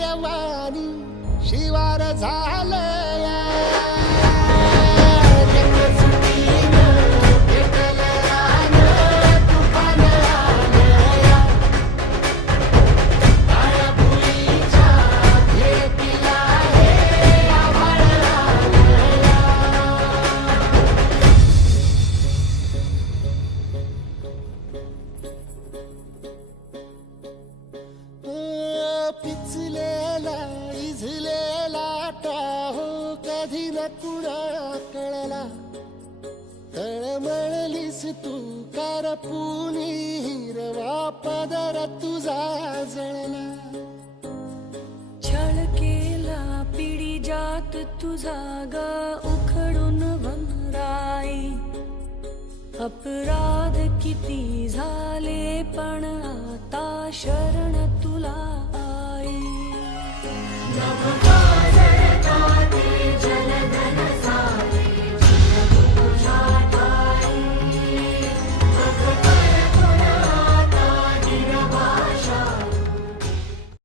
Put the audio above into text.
वाणी शिवार झालया. पिचलेला इझलेला Tahoe कधी न कुणा कळला. तळमळलीस तू करपुनी हिरवा पदर तुझा जळला. छळ केला पिढी जात तुझा ग उखडून वनराई अपराध किती झाले पण आता शरण तुला Namaha.